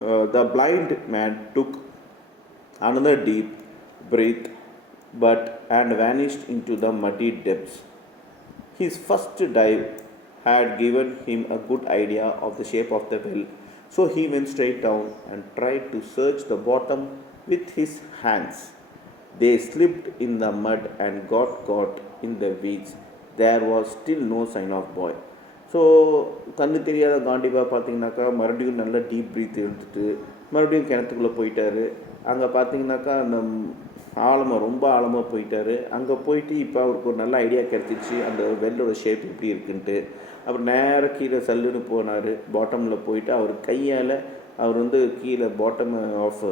The blind man took another deep breath and vanished into the muddy depths. His first dive had given him a good idea of the shape of the well, so he went straight down and tried to search the bottom with his hands. They slipped in the mud and got caught in the weeds. There was still no sign of boy. So கண்ணு தெரியாத காண்டிபா பார்த்தீங்கன்னாக்கா மறுபடியும் நல்லா deep breath எடுத்துட்டு மறுபடியும் கிணத்துக்குள்ளே போயிட்டாரு. அங்கே பார்த்தீங்கன்னாக்கா அந்த ஆழமாக ரொம்ப ஆழமாக போயிட்டார். அங்கே போயிட்டு இப்போ அவருக்கு ஒரு நல்ல ஐடியா கிடச்சிச்சு அந்த வெல்லோட ஷேப் எப்படி இருக்குன்ட்டு. அப்புறம் நேராக கீழே சல்லுன்னு போனார். பாட்டமில் போயிட்டு அவர் கையால் அவர் வந்து கீழே பாட்டம் ஆஃப்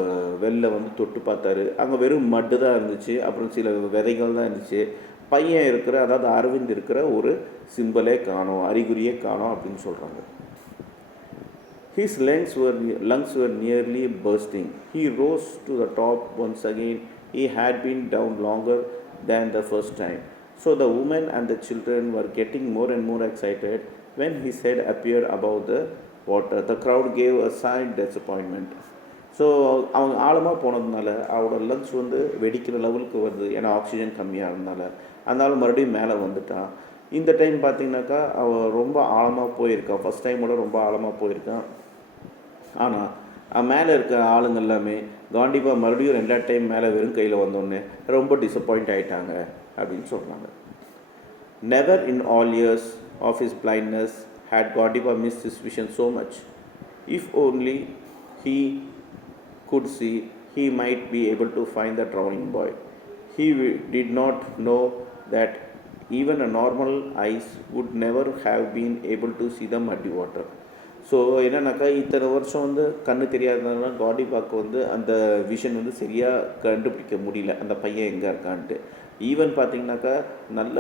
வெல்ல வந்து தொட்டு பார்த்தாரு. அங்கே வெறும் மட்டு தான் இருந்துச்சு. அப்புறம் சில விதைகள் தான் இருந்துச்சு. பையன் இருக்கிற அதாவது அரவிந்த் இருக்கிற ஒரு சிம்பிளே காணோம், அறிகுறியே காணோம் அப்படின்னு சொல்கிறாங்க. His lungs were nearly bursting. He rose to the top once again. He had been down longer than the first time. So the woman and the children were getting more and more excited when his head appeared above the water. The crowd gave a sigh disappointment. So அவங்க ஆழமாக போனதுனால அவரோட lungs வந்து வெடிக்கிற லெவலுக்கு வருது. ஏன்னா oxygen கம்மியாக இருந்தனால அதனால மறுபடியும் மேலே வந்துட்டான். இந்த டைம் பார்த்திங்கனாக்கா அவன் ரொம்ப ஆழமாக போயிருக்கான். ஃபஸ்ட் டைமோட ரொம்ப ஆழமாக போயிருக்கான். ஆனால் மேலே இருக்க ஆளுங்க எல்லாமே காண்டிபா மறுபடியும் 2 டைம் மேலே வெறும் கையில் வந்தோடனே ரொம்ப டிசப்பாயிண்ட் ஆகிட்டாங்க அப்படின்னு சொல்கிறாங்க. Never in all years of his blindness had Godiva missed his vision so much. If only he could see, he might be able to find the drowning boy. He did not know that even a normal eyes would never have been able to see the muddy water. So என்னன்னாக்கா இத்தனை வருஷம் வந்து கண்ணு தெரியாததுனால காடிபாக்கு வந்து அந்த vision வந்து சரியாக கண்டுபிடிக்க முடியல அந்த பையன் எங்கே இருக்கான்ட்டு. ஈவன் பார்த்திங்கனாக்கா நல்ல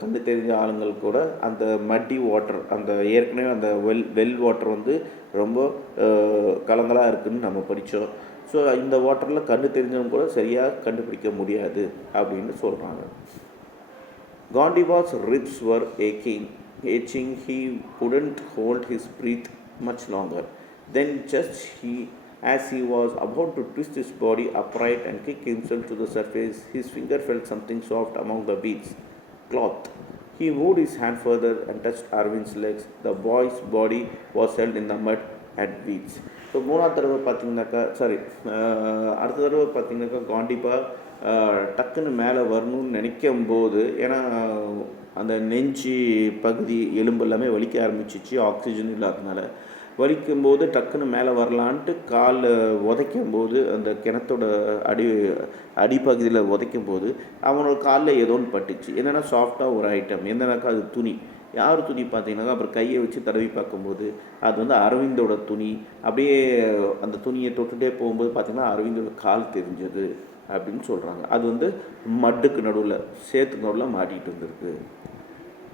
கண்ணு தெரிஞ்ச ஆளுங்கள் கூட அந்த மட்டி வாட்டர் அந்த ஏற்கனவே அந்த வெல் வாட்டர் வந்து ரொம்ப கலங்கலாக இருக்குதுன்னு நம்ம படித்தோம். ஸோ இந்த வாட்டரில் கண்ணு தெரிஞ்சவங்க கூட சரியாக கண்டுபிடிக்க முடியாது அப்படின்னு சொல்கிறாங்க. Gondiba's ribs were itching. He couldn't hold his breath much longer. Then as he was about to twist his body upright and kick himself to the surface, his finger felt something soft among the weeds. Cloth. He moved his hand further and touched Arvind's legs. The boy's body was held in the mud and weeds. So மூணாவது தடவை பார்த்தீங்கன்னாக்கா அடுத்த தடவை பார்த்தீங்கன்னாக்கா காண்டிபா டக்குன்னு மேலே வரணும்னு நினைக்கும் போது ஏன்னா அந்த நெஞ்சு பகுதி எலும்பு எல்லாமே வலிக்க ஆரம்பிச்சிச்சு ஆக்சிஜன் இல்லாததுனால. வலிக்கும்போது டக்குன்னு மேலே வரலான்ட்டு காலில் உதைக்கும் போது அந்த கிணத்தோட அடிப்பகுதியில் உதைக்கும் போது அவனோட காலில் ஏதோ ஒன்று பட்டுச்சு. என்னென்னா சாஃப்டாக ஒரு ஐட்டம் என்னன்னாக்கா அது துணி. யார் துணி பார்த்தீங்கன்னாக்கா அப்புறம் கையை வச்சு தடவி பார்க்கும்போது அது வந்து அரவிந்தோட துணி. அப்படியே அந்த துணியை தொட்டுகிட்டே போகும்போது பார்த்திங்கன்னா அரவிந்தோட கால் தெரிஞ்சது அப்படின்னு சொல்கிறாங்க. அது வந்து மட்டுக்கு நடுவில் சேத்துக்கு நடுவில் மாட்டிகிட்டு இருந்திருக்கு.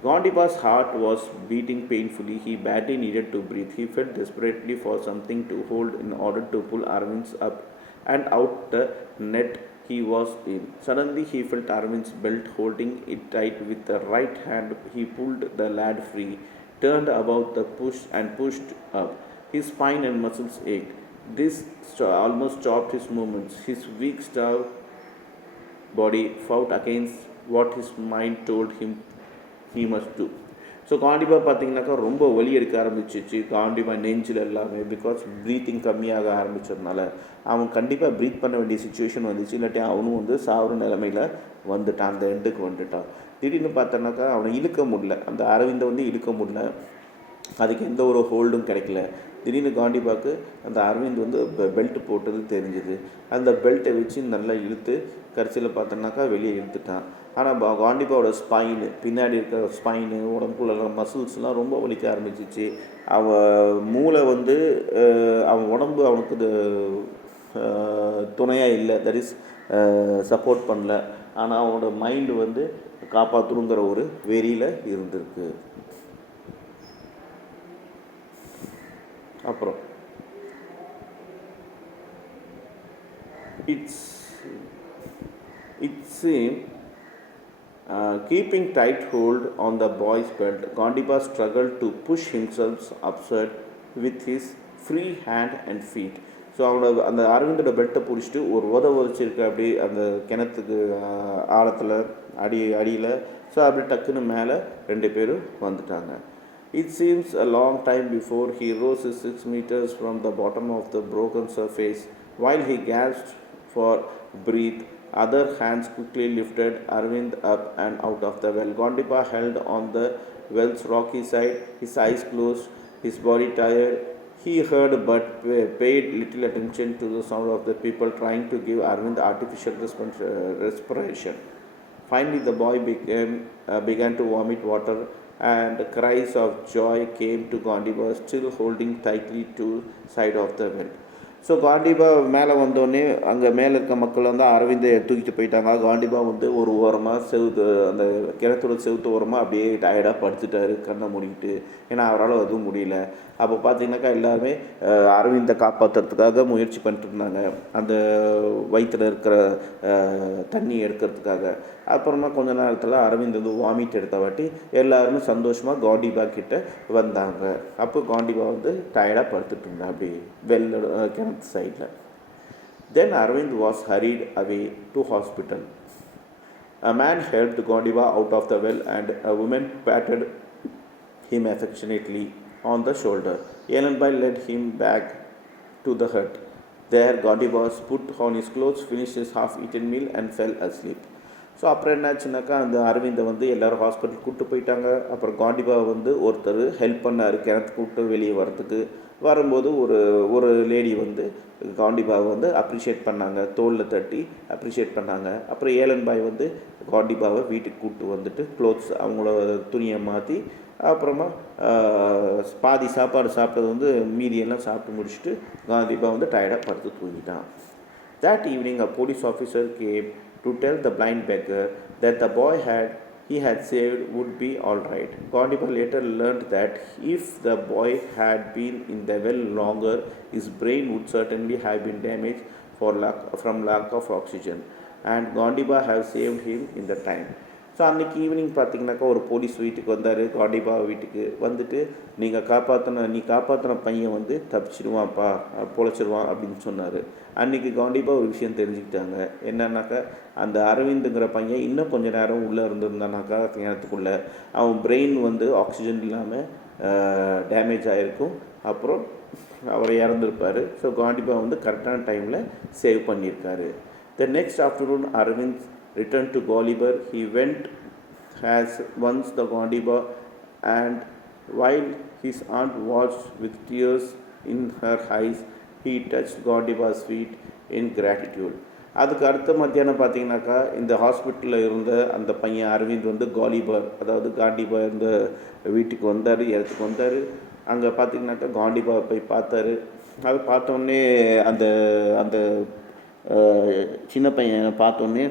Gondiba's heart was beating painfully. He badly needed to breathe. He felt desperately for something to hold in order to pull Arvind's up and out the net he was in. Suddenly he felt Arvind's belt holding it tight with the right hand. He pulled the lad free, turned about the push and pushed up. His spine and muscles ached. This almost stopped his movements. His weak, starved body fought against what his mind told him he must do. So காண்டிபா பார்த்திங்கனாக்கா ரொம்ப வலி எடுக்க ஆரம்பிச்சிச்சு. காண்டிபா நெஞ்சில் எல்லாமே because breathing கம்மியாக ஆரம்பித்ததுனால அவன் கண்டிப்பாக ப்ரீத் பண்ண வேண்டிய சுச்சுவேஷன் வந்துச்சு. இல்லாட்டி அவனும் வந்து சாவுற நிலைமையில் வந்துட்டான், அந்த எண்டுக்கு வந்துட்டான். திடீர்னு பார்த்தோன்னாக்கா அவனை இழுக்க முடியல, அந்த அரவிந்தை வந்து இழுக்க முடியல, அதுக்கு எந்த ஒரு ஹோல்டும் கிடைக்கல. திடீர்னு காண்டிபாக்கு அந்த அரவிந்த் வந்து பெல்ட் போட்டது தெரிஞ்சுது. அந்த பெல்ட்டை வச்சு நல்லா இழுத்து கடைசியில் பார்த்தோன்னாக்கா வெளியே இழுத்துட்டான். ஆனால் காண்டிபாவோட ஸ்பைனு பின்னாடி இருக்கிற ஸ்பைனு உடம்புக்குள்ள மசில்ஸ்லாம் ரொம்ப வலிக்க ஆரம்பிச்சிச்சு. அவன் மூளை வந்து அவன் உடம்பு அவனுக்கு துணையாக இல்லை, தட் இஸ் சப்போர்ட் பண்ணல. ஆனால் அவனோட மைண்டு வந்து காப்பாற்றணுங்கிற ஒரு வெறியில் இருந்திருக்கு. அப்புறம் it's keeping tight hold on the boy's belt, Gondiba struggled to push himself upward with his free hand and feet. So அவனோட அந்த அரவிந்தோட பெல்ட்டை பிடிச்சிட்டு ஒரு உதச்சிருக்கு அப்படி அந்த கிணத்துக்கு ஆழத்தில் அடியில். ஸோ அப்படி டக்குன்னு மேலே 2 பேரும் வந்துட்டாங்க. It seems a long time before he rose 6 meters from the bottom of the broken surface. While he gasped for breath, other hands quickly lifted Arvind up and out of the well. Gondipa held on the well's rocky side, his eyes closed, his body tired. He heard but paid little attention to the sound of the people trying to give Arvind artificial respiration. Finally, the boy began to vomit water, and cries of joy came to Gondiba, still holding tightly to side of the well. So காண்டிபா மேலே வந்தோடனே அங்கே மேலே இருக்க மக்கள் வந்து அரவிந்தை தூக்கிட்டு போயிட்டாங்க. காண்டிபா வந்து ஒரு ஓரமாக செவுத்து அந்த கிணத்தோட செவுத்து ஓரமாக அப்படியே டயர்டாக படுத்துட்டார் கண்ணை மூடிக்கிட்டு. ஏன்னா அவரால் எதுவும் முடியல. அப்போ பார்த்தீங்கன்னாக்கா எல்லாருமே அரவிந்தை காப்பாற்றுறதுக்காக முயற்சி பண்ணிட்டு இருந்தாங்க, அந்த வயிற்றில் இருக்கிற தண்ணி எடுக்கிறதுக்காக. அப்புறமா கொஞ்ச நேரத்தில் அரவிந்த் வந்து வாமிட் எடுத்த வாட்டி எல்லாருமே சந்தோஷமாக காண்டிபா கிட்ட வந்தாங்க. அப்போ காண்டிபா வந்து டயர்டாக படுத்துட்டு இருந்தா அப்படி கிணத்து சைடில். Then Arvind was hurried away to hospital. A man helped Gondiba out of the well and a woman patted him affectionately on the shoulder. Yelenbai led him back to the hut. There Gondiba put on his clothes, finished his half-eaten meal and fell asleep. So அப்புறம் என்னாச்சுனாக்கா அந்த அரவிந்தை வந்து எல்லோரும் hospital கூப்பிட்டு போயிட்டாங்க. அப்புறம் காண்டிபா வந்து ஒருத்தர் help பண்ணார் கிணத்து கூப்பிட்டு வெளியே வரத்துக்கு. வரும்போது ஒரு லேடி வந்து காண்டிபாவை வந்து அப்ரிஷியேட் பண்ணாங்க, தோளில் தட்டி அப்ரிஷியேட் பண்ணாங்க. அப்புறம் ஏலன்பாய் வந்து காண்டிபாவை வீட்டுக்கு கூப்பிட்டு வந்துட்டு க்ளோத்ஸ் அவங்களோட துணியை மாற்றி அப்புறமா பாதி சாப்பாடு சாப்பிட்டது வந்து மீதியெல்லாம் சாப்பிட்டு முடிச்சுட்டு காண்டிபா வந்து டயர்டாக படுத்து தூங்கிட்டான். That evening a police officer came to tell the blind beggar that the boy he had saved would be all right. Gondiba later learned that if the boy had been in the well longer, his brain would certainly have been damaged from lack of oxygen, and Gondiba have saved him in the time. So அன்றைக்கி evening பார்த்திங்கனாக்கா ஒரு police வீட்டுக்கு வந்தார். காண்டிபா வீட்டுக்கு வந்துட்டு நீ காப்பாற்றின பையன் வந்து தப்பிச்சிடுவான்ப்பா, பொழைச்சிடுவான் அப்படின்னு சொன்னார். அன்றைக்கி காண்டிபா ஒரு விஷயம் தெரிஞ்சுக்கிட்டாங்க. என்னன்னாக்கா அந்த அரவிந்துங்கிற பையன் இன்னும் கொஞ்சம் நேரம் உள்ளே இருந்திருந்தானாக்கா கிணத்துக்குள்ளே அவன் பிரெயின் வந்து ஆக்சிஜன் இல்லாமல் டேமேஜ் ஆகிருக்கும். அப்புறம் அவர் இறந்துருப்பார். ஸோ காண்டிபா வந்து கரெக்டான டைமில் சேவ் பண்ணியிருக்காரு. The next afternoon Arvind returned to Golibar. He went as once the Gondiba, and while his aunt watched with tears in her eyes, he touched Gondiba's feet in gratitude. அதுக்கு அடுத்த மத்தியானம் பார்த்தீங்கன்னாக்கா இந்த ஹாஸ்பிட்டலில் இருந்த அந்த பையன் அரவிந்த் வந்து காலிபார் அதாவது காண்டிபா இருந்த வீட்டுக்கு வந்தார், இடத்துக்கு வந்தார். அங்கே பார்த்தீங்கன்னாக்கா காண்டிபா போய் பார்த்தாரு. அது பார்த்தோன்னே அந்த அந்த சின்ன பையனை பார்த்தோன்னே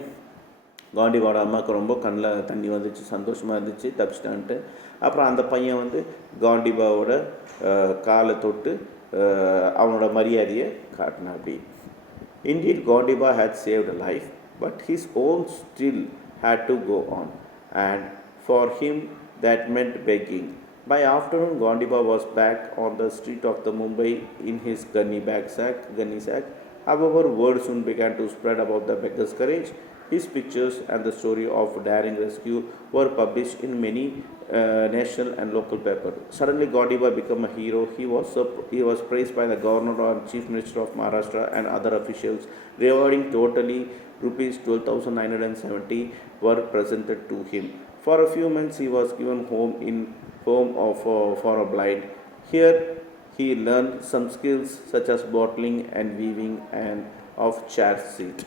காண்டிபாவோட அம்மாவுக்கு ரொம்ப கண்ணில் தண்ணி வந்துச்சு, சந்தோஷமாக இருந்துச்சு, தப்பிச்சிட்டான்ட்டு. அப்புறம் அந்த பையன் வந்து காண்டிபாவோட காலை தொட்டு அவனோட மரியாதையை காட்டினான். அப்படி Indeed, Gondiba had saved a life, but his own still had to go on, and for him that meant begging. By afternoon, Gondiba was back on the street of the Mumbai in his gunny sack. However, word soon began to spread about the beggar's courage. His pictures and the story of daring rescue were published in many national and local papers. Suddenly, Gondiba became a hero. He was praised by the governor and chief minister of Maharashtra and other officials. Rewarding totally rupees 12,970 were presented to him. For a few months, he was given home for a blind. Here, he learned some skills such as bottling and weaving and of chair seat.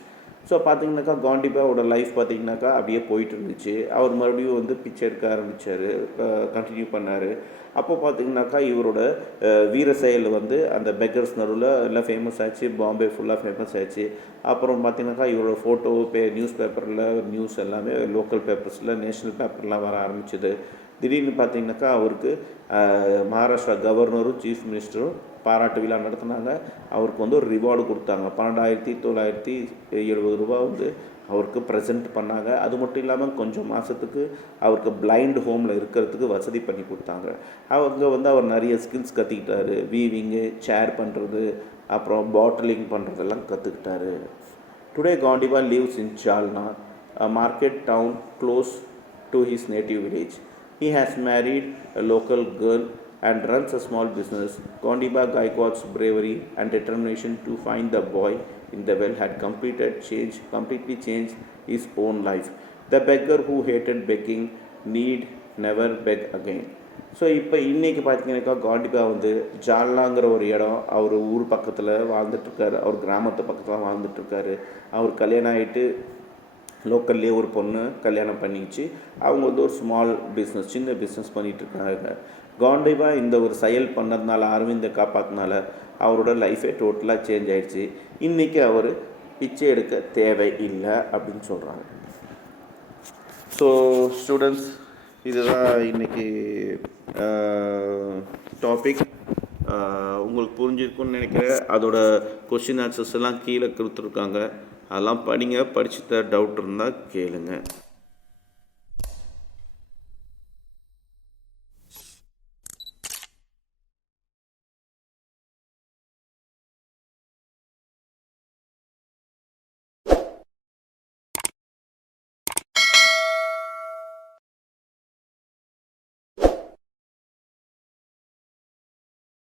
So பார்த்திங்கனாக்கா காண்டிபாவோட life பார்த்திங்கனாக்கா அப்படியே போயிட்டு இருந்துச்சு. அவர் மறுபடியும் வந்து பிச்சை எடுக்க ஆரம்பித்தார், கண்டினியூ பண்ணார். அப்போ பார்த்திங்கனாக்கா இவரோட வீர செயல் வந்து அந்த பெக்கர்ஸ் நடுவில் எல்லாம் ஃபேமஸ் ஆச்சு, பாம்பே ஃபுல்லாக ஃபேமஸ் ஆச்சு. அப்புறம் பார்த்திங்கனாக்கா இவரோட ஃபோட்டோ நியூஸ் பேப்பரில் நியூஸ் எல்லாமே லோக்கல் பேப்பர்ஸில் நேஷ்னல் பேப்பர்லாம் வர ஆரம்பிச்சிது. திடீர்னு பார்த்தீங்கன்னாக்கா அவருக்கு மகாராஷ்டிரா கவர்னரும் சீஃப் மினிஸ்டரும் பாராட்டு விழா நடத்தினாங்க. அவருக்கு வந்து ஒரு ரிவார்டு கொடுத்தாங்க. 12,970 ரூபா வந்து அவருக்கு ப்ரெசென்ட் பண்ணாங்க. அது மட்டும் இல்லாமல் கொஞ்சம் மாதத்துக்கு அவருக்கு பிளைண்ட் ஹோமில் இருக்கிறதுக்கு வசதி பண்ணி கொடுத்தாங்க. அவங்க வந்து அவர் நிறைய ஸ்கில்ஸ் கற்றுக்கிட்டாரு. வீவிங்கு, சேர் பண்ணுறது, அப்புறம் பாட்டிலிங் பண்ணுறதெல்லாம் கற்றுக்கிட்டாரு. டுடே காண்டிபா lives in Jalna, a market town close to his native village. He has married a local girl and runs a small business. Gondiba Gaikwad's bravery and determination to find the boy in the well had completely changed his own life. The beggar who hated begging need never beg again. So இப்போ இன்றைக்கி பார்த்தீங்கன்னாக்கா காண்டிபா வந்து ஜால்னாங்கிற ஒரு இடம், அவர் ஊர் பக்கத்தில் வாழ்ந்துட்டுருக்காரு. அவர் கிராமத்து பக்கத்தில் வாழ்ந்துட்டுருக்காரு. அவர் கல்யாணம் ஆகிட்டு லோக்கல்லே ஒரு பொண்ணு கல்யாணம் பண்ணிச்சு. அவங்க வந்து ஒரு ஸ்மால் பிஸ்னஸ், சின்ன பிஸ்னஸ் பண்ணிகிட்ருக்காங்க. காண்டிபா இந்த ஒரு செயல் பண்ணதுனால, அரவிந்தை காப்பாற்றினால அவரோட லைஃபே டோட்டலாக சேஞ்ச் ஆகிடுச்சு. இன்றைக்கி அவர் பிச்சை எடுக்க தேவை இல்லை அப்படின்னு சொல்கிறாங்க. ஸோ ஸ்டூடெண்ட்ஸ், இதுதான் இன்றைக்கி டாபிக். உங்களுக்கு புரிஞ்சிருக்குன்னு நினைக்கிறேன். அதோட கொஷின் ஆன்சர்ஸ் எல்லாம் கீழே கொடுத்துருக்காங்க. அதெல்லாம் படிங்க. படிச்சுட்ட டவுட் இருந்தால் கேளுங்க.